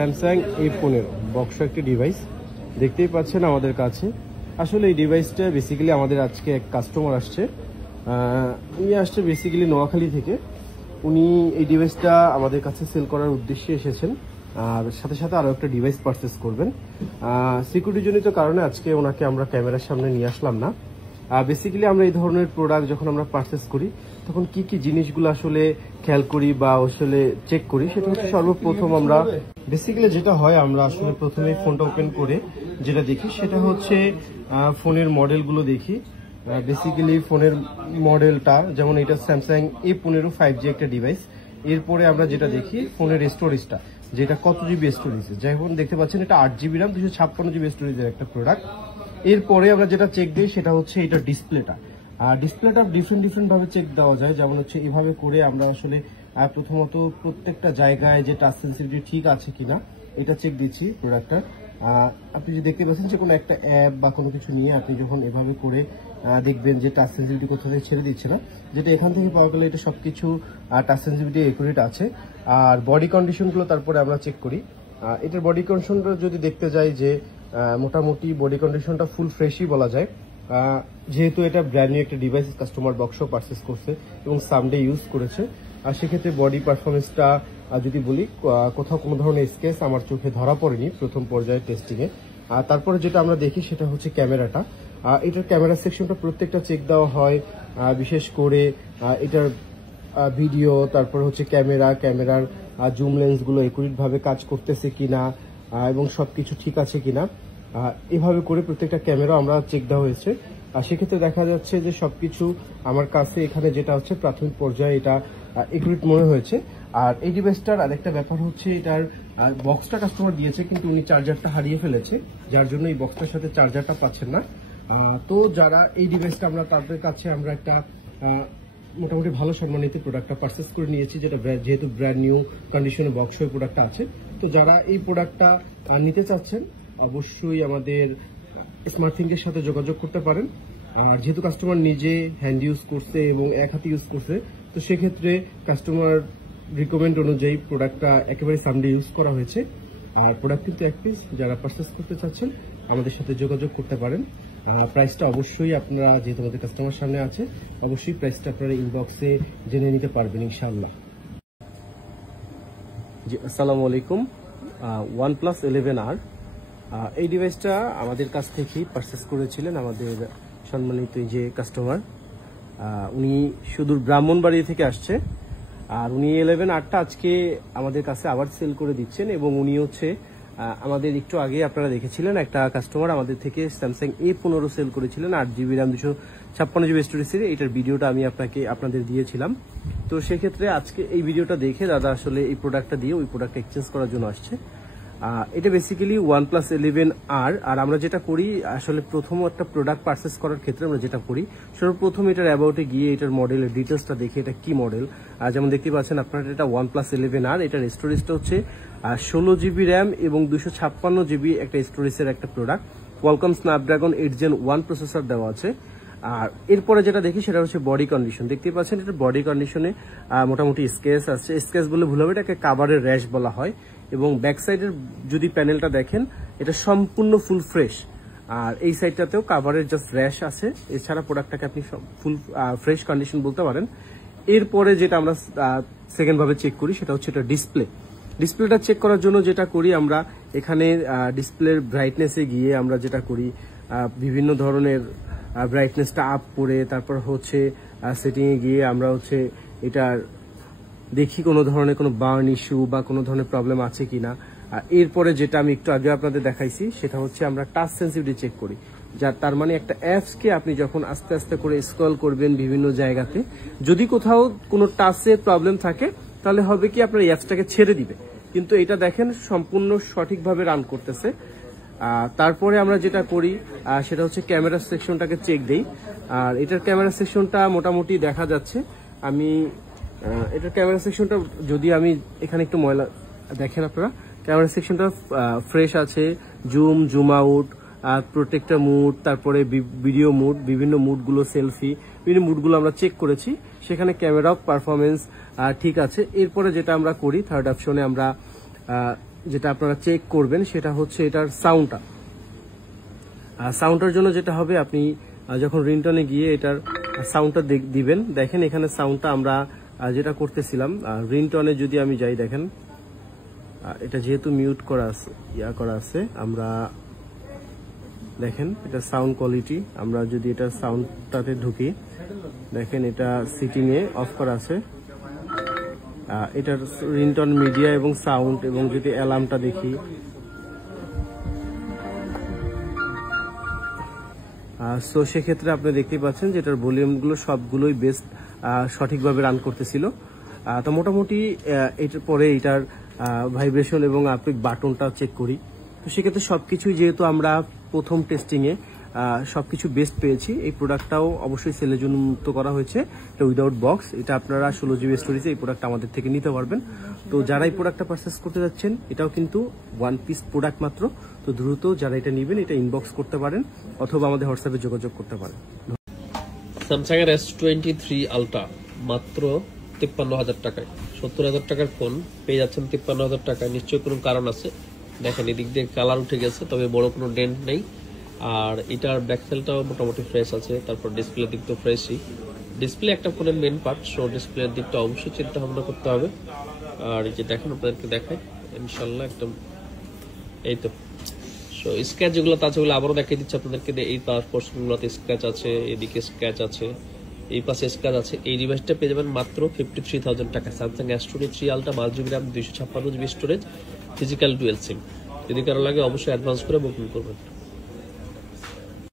Samsung A15 box একটি device দেখতেই পাচ্ছেন আমাদের কাছে। আসলে এই ডিভাইসটা বেসিক্যালি আমাদের আজকে এক কাস্টমার আসছে, উনি আসছে বেসিক্যালি নোয়াখালী থেকে। উনি এই ডিভাইসটা আমাদের কাছে সেল করার উদ্দেশ্যে এসেছেন, আর সাথে সাথে আরও একটা ডিভাইস পারচেস করবেন। সিকিউরিটিজনিত কারণে আজকে ওনাকে আমরা ক্যামেরার সামনে নিয়ে আসলাম না। বেসিক্যালি আমরা এই ধরনের প্রোডাক্ট যখন আমরা পারচেস করি তখন কি কি জিনিসগুলো আসলে খেয়াল করি বা আসলে চেক করি, সেটা হচ্ছে সর্বপ্রথম আমরা বেসিক্যালি যেটা হয় আমরা আসলে প্রথমে ফোনটা ওপেন করে যেটা দেখি সেটা হচ্ছে ফোনের মডেলগুলো দেখি। বেসিক্যালি ফোনের মডেলটা যেমন এটা স্যামসাং A15 5G একটা ডিভাইস। এরপরে আমরা যেটা দেখি ফোনের স্টোরেজটা, যেটা কত জিবি স্টোরেজ, যেমন দেখতে পাচ্ছেন এটা 8GB RAM 256GB স্টোরেজের একটা প্রোডাক্ট। এরপরে আমরা যেটা চেক দিই সেটা হচ্ছে এটা ডিসপ্লেটা। আর ডিসপ্লেটা ডিফারেন্ট ভাবে চেক দেওয়া যায়, যেমন হচ্ছে এভাবে করে আমরা আসলে প্রথমত প্রত্যেকটা জায়গায় যে টাচ সেন্সিটিভিটি ঠিক আছে কিনা এটা চেক দিচ্ছি প্রোডাক্টটা। আপনি যদি দেখতে পাচ্ছেন যে কোনো একটা অ্যাপ বা কোনো কিছু নিয়ে আপনি যখন এভাবে করে দেখবেন যে টাচ সেন্সিটিভিটি কোথা থেকে ছেড়ে দিচ্ছে না, যেটা এখান থেকে পাওয়া গেলে এটা সবকিছু টাচ সেন্সিটিভিটি একুরেট আছে। আর বডি কন্ডিশনগুলো তারপরে আমরা চেক করি। এটার বডি কন্ডিশনটা যদি দেখতে যাই যে মোটামুটি বডি কন্ডিশনটা ফুল ফ্রেশই বলা যায়, যেহেতু এটা ব্র্যান্ড নিউ একটা ডিভাইস কাস্টমার বক্সও পারচেস করছে এবং সামডে ইউজ করেছে। আর সেক্ষেত্রে বডি পারফরমেন্সটা যদি বলি কোথাও কোনো ধরনের স্কেচ আমার চোখে ধরা পড়েনি প্রথম পর্যায়ে টেস্টিংয়ে। আর তারপরে যেটা আমরা দেখি সেটা হচ্ছে ক্যামেরাটা। এটার ক্যামেরা সেকশনটা প্রত্যেকটা চেক দেওয়া হয়, বিশেষ করে এটার ভিডিও, তারপর হচ্ছে ক্যামেরার জুম লেন্সগুলো একুরেটভাবে কাজ করতেছে কিনা এবং সবকিছু ঠিক আছে কিনা, এভাবে করে প্রত্যেকটা ক্যামেরা আমরা চেক দেওয়া হয়েছে। আর সেক্ষেত্রে দেখা যাচ্ছে যে সবকিছু আমার কাছে এখানে যেটা হচ্ছে প্রাথমিক পর্যায়ে এটা একুরেট মনে হয়েছে। আর এই ডিভাইসটার আরেকটা ব্যাপার হচ্ছে এটার বক্সটা কাস্টমার দিয়েছে কিন্তু উনি চার্জারটা হারিয়ে ফেলেছে, যার জন্য এই বক্সটার সাথে চার্জারটা পাচ্ছেন না। তো যারা এই ডিভাইসটা আমরা তাদের কাছে আমরা একটা মোটামুটি ভালো সম্মানিত প্রোডাক্টটা পারচেস করে নিয়েছি, যেটা যেহেতু ব্র্যান্ড নিউ কন্ডিশনে বক্স হয়ে প্রোডাক্টটা আছে। তো যারা এই প্রোডাক্টটা নিতে চাচ্ছেন অবশ্যই আমাদের স্মার্ট থিঙ্কের সাথে যোগাযোগ করতে পারেন। আর যেহেতু কাস্টমার নিজে হ্যান্ড ইউজ করছে এবং এক হাতে ইউজ করছে, তো সেক্ষেত্রে কাস্টমার রিকমেন্ড অনুযায়ী প্রোডাক্টটা একেবারে সামডে ইউজ করা হয়েছে। আর প্রোডাক্ট কিন্তু এক পিস, যারা পারচেস করতে চাচ্ছেন আমাদের সাথে যোগাযোগ করতে পারেন। প্রাইসটা অবশ্যই আপনারা যেহেতু আমাদের কাস্টমার সামনে আছে অবশ্যই প্রাইসটা আপনারা ইনবক্সে জেনে নিতে পারবেন ইনশাআল্লাহ। জি, আসসালামু আলাইকুম। OnePlus 11R এই ডিভাইসটা আমাদের কাছ থেকেই পারচেস করেছিলেন আমাদের সম্মানিত যে কাস্টমার। উনি সুদূর ব্রাহ্মণবাড়ি থেকে আসছে, আর উনি 11Rটা আজকে আমাদের কাছে আবার সেল করে দিচ্ছেন। এবং উনি হচ্ছে আমাদের একটু আগে আপনারা দেখেছিলেন একটা কাস্টমার আমাদের থেকে স্যামসাং A15 সেল করেছিলেন 8GB RAM 256GB স্টোরেজের, এটার ভিডিওটা আমি আপনাদের দিয়েছিলাম। তো সেক্ষেত্রে আজকে এই ভিডিওটা দেখে দাদা আসলে এই প্রোডাক্টটা দিয়ে ওই প্রোডাক্টটা এক্সচেঞ্জ করার জন্য আসছে। এটা বেসিক্যালি OnePlus 11R। আর আমরা যেটা করি আসলে প্রথম একটা প্রোডাক্ট পারচেস করার ক্ষেত্রে আমরা যেটা করি সর্বপ্রথম এটার অ্যাবাউটে গিয়ে এটার মডেলের ডিটেলসটা দেখে এটা কি মডেল। যেমন দেখতে পাচ্ছেন আপনারা এটা OnePlus 11R, এটার স্টোরেজটা হচ্ছে 16GB RAM এবং 256GB একটা স্টোরেজের একটা product. Qualcomm Snapdragon 8 Gen 1 processor দেওয়া আছে। আর এরপরে যেটা দেখি সেটা হচ্ছে বডি কন্ডিশন। দেখতে পাচ্ছেন এটার বডি কন্ডিশনে মোটামুটি স্কেচ আছে, স্কেচ বলে ভুল হবে, এটাকে কাভারের র্যাশ বলা হয়। এবং ব্যাক সাইডের যদি প্যানেলটা দেখেন এটা সম্পূর্ণ ফুল ফ্রেশ। আর এই সাইডটাতেও কাভারের জাস্ট র্যাশ আছে, এছাড়া প্রোডাক্টটাকে আপনি ফুল ফ্রেশ কন্ডিশন বলতে পারেন। এরপরে যেটা আমরা সেকেন্ড ভাবে চেক করি সেটা হচ্ছে এটা ডিসপ্লেটা চেক করার জন্য যেটা করি আমরা এখানে ডিসপ্লের ব্রাইটনেসে গিয়ে আমরা যেটা করি বিভিন্ন ধরনের ব্রাইটনেসটা আপ করে তারপর হচ্ছে সেটিংয়ে গিয়ে আমরা হচ্ছে এটার দেখি কোনো ধরনের কোনো বার্ন ইস্যু বা কোনো ধরনের প্রবলেম আছে কিনা। এরপরে যেটা আমি একটু আগে আপনাদের দেখাইছি সেটা হচ্ছে আমরা টাচ সেন্সিটিভিটি চেক করি। তার মানে একটা অ্যাপসকে আপনি যখন আস্তে আস্তে করে স্ক্রল করবেন বিভিন্ন জায়গাতে, যদি কোথাও কোনো টাচের প্রবলেম থাকে তাহলে হবে কি আপনার অ্যাপসটাকে ছেড়ে দিবে, কিন্তু এটা দেখেন সম্পূর্ণ সঠিকভাবে রান করতেছে। তারপরে আমরা যেটা করি সেটা হচ্ছে ক্যামেরা সেকশনটাকে চেক দেই। আর এটার ক্যামেরা সেকশনটা মোটামুটি দেখা যাচ্ছে, আমি এটার ক্যামেরা সেকশনটা যদি আমি এখানে একটু ময়লা দেখেন আপনারা, ক্যামেরা সেকশনটা ফ্রেশ আছে, জুম আউট, প্রোটেক্টর মুড, তারপরে ভিডিও মুড, বিভিন্ন মুডগুলো, সেলফি, বিভিন্ন মুডগুলো আমরা চেক করেছি, সেখানে ক্যামেরা পারফরমেন্স ঠিক আছে। এরপরে যেটা আমরা করি থার্ড অপশনে আমরা যেটা আপনারা চেক করবেন সেটা হচ্ছে এটার সাউন্ডটা। সাউন্ডটার জন্য যেটা হবে, আপনি যখন রিংটনে গিয়ে এটার সাউন্ডটা দিবেন, দেখেন এখানে সাউন্ডটা আমরা যেটা করতেছিলাম, রিংটনে যদি আমি যাই, দেখেন এটা যেহেতু মিউট করা আছে, করা আছে, আমরা দেখেন এটা সাউন্ড কোয়ালিটি, আমরা যদি এটা সাউন্ডটাতে ঢুকি, দেখেন এটা সিটিং এ অফ করা আছে, এটার রিংটন মিডিয়া এবং সাউন্ড, এবং যদি অ্যালার্মটা দেখি, সো সেক্ষেত্রে আপনি দেখতেই পাচ্ছেন যে এটার ভলিউমগুলো সবগুলোই বেস্ট সঠিকভাবে রান করতেছিল। তো মোটামুটি এটার পরে এটার ভাইব্রেশন এবং আপনি বাটনটা চেক করি। তো সেক্ষেত্রে সবকিছুই যেহেতু আমরা প্রথম টেস্টিংয়ে সবকিছু বেস্ট পেয়েছি, এই প্রোডাক্টটাও অবশ্যই সেলের জন্য মুক্ত করা হয়েছে। এটা উইদাউট বক্স, এটা আপনারা 16 GB স্টোরেজে এই প্রোডাক্ট আমাদের থেকে নিতে পারবেন। তো যারা এই প্রোডাক্টটা পারচেস করতে যাচ্ছেন, এটাও কিন্তু 1 পিস প্রোডাক্ট মাত্র। তো দ্রুত যারা এটা নেবেন এটা ইনবক্স করতে পারেন অথবা আমাদের হোয়াটসঅ্যাপে যোগাযোগ করতে পারেন। স্যামসাং এর S23 আলট্রা মাত্র 53,000 টাকায়, 70,000 টাকার ফোন পেয়ে যাচ্ছেন 53,000 টাকায়। নিশ্চয়ই কোনো কারণ আছে। দেখেন এদিক দিয়ে কালার উঠে গেছে, তবে বড় কোনো ডেন্ট নেই। আর এটার ব্যাকসেলটাও মোটামুটি ফ্রেশ আছে। তারপর ডিসপ্লের দিক তো ফ্রেশই। ডিসপ্লে একটা ফোনের মেন পার্ট, সো ডিসপ্লের দিকটা অবশ্যই চিন্তা ভাবনা করতে হবে। আর এই যে দেখেন, আপনাদেরকে দেখাই ইনশাল্লাহ একদম, এই তো সো স্ক্র্যাচ যেগুলো আছে ওগুলো আবারও দেখিয়ে দিচ্ছি আপনাদেরকে। এই পোর্শনগুলোতে স্ক্র্যাচ আছে, এদিকে স্ক্র্যাচ আছে, এই পাশে স্ক্র্যাচ আছে। এই ডিভাইসটা পেয়ে যাবেন মাত্র 53,000 টাকা। Samsung S23 ultra 5 GB RAM 256 GB storage, physical dual SIM. যদি কারো লাগে অবশ্যই অ্যাডভান্স করে বুকিং করবেন।